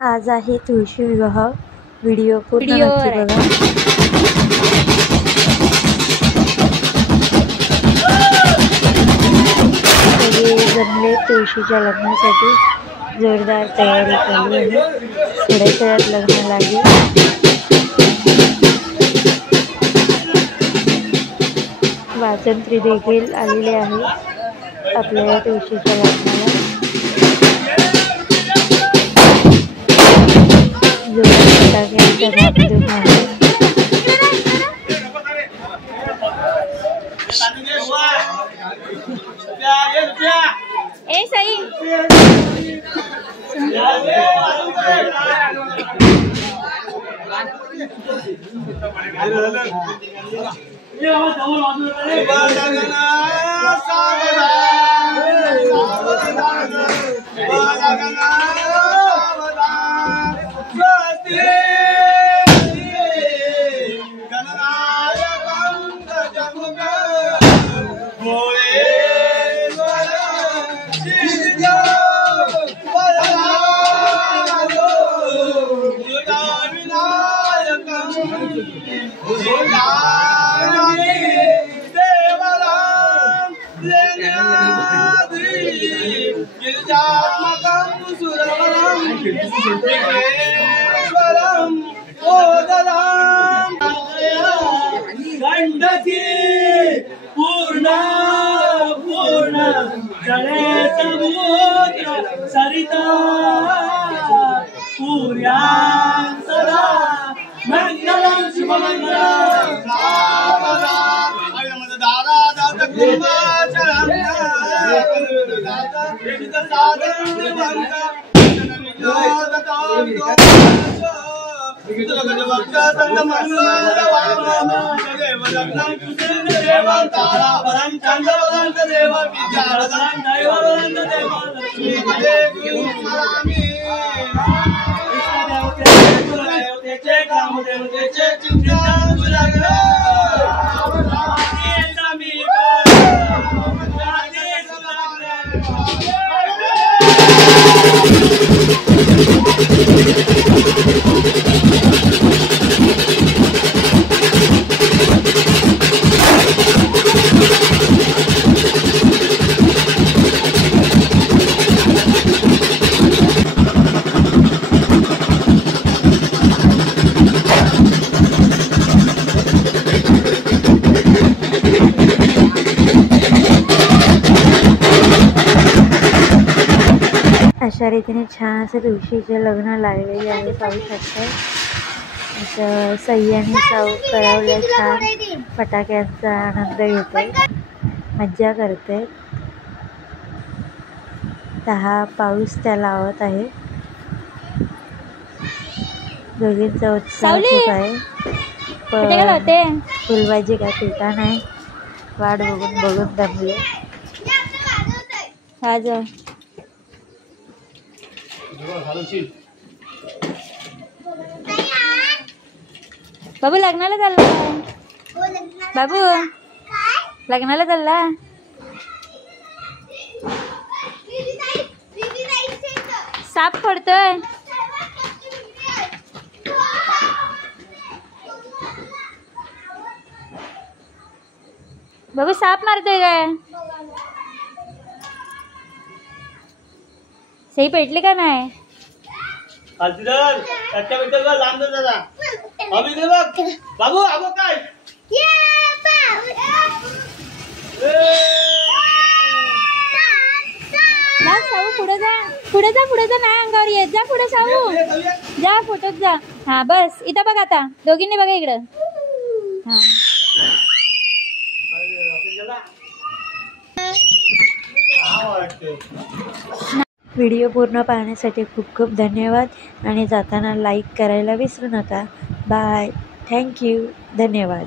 आज आहे तुळशी विवाह. व्हिडिओ पूर्ण नक्की बघा. सगळे जमले तुळशीच्या लग्नासाठी. जोरदार तयारी चालू आहे. थोड्याच वेळात लग्न लागेल. वाजंत्री देखील आलेले आहे आपल्या तुळशीच्या लग्नाला. ए सही पूर्ण पूर्ण सरिता पूर्या सदा मंगलम शुभमंगलम अशा रीतीने छान असं तुळशीचे लग्न लागलेले आहे. पाहू शकता असं सह्याने करावलं. छान फटाक्यांचा आनंद घेते, मज्जा करते. हा पाऊस त्या लावत आहे. दोघींचा उत्साह खूप आहे. पण फुलबाजी काय पिता नाही. वाट बघून बघून दमले. हा जा बाबू लग्नाला चालला. बाबू लग्नाला चालला. साप फोडतोय. बाबू साप मारतोय काय? सही पेटली का नाही? बाबू आबो काय साऊ पुढे जा, पुढे जा, पुढे जा. नाही अंगावर येत. जा पुढे साऊ, जा फोटोत जा. हा बस इथं बघ. आता दोघींनी बघा इकडं. हा व्हिडिओ पूर्ण पाहण्यासाठी खूप खूप धन्यवाद आणि जाताना लाईक करायला विसरू नका. बाय. थँक्यू. धन्यवाद.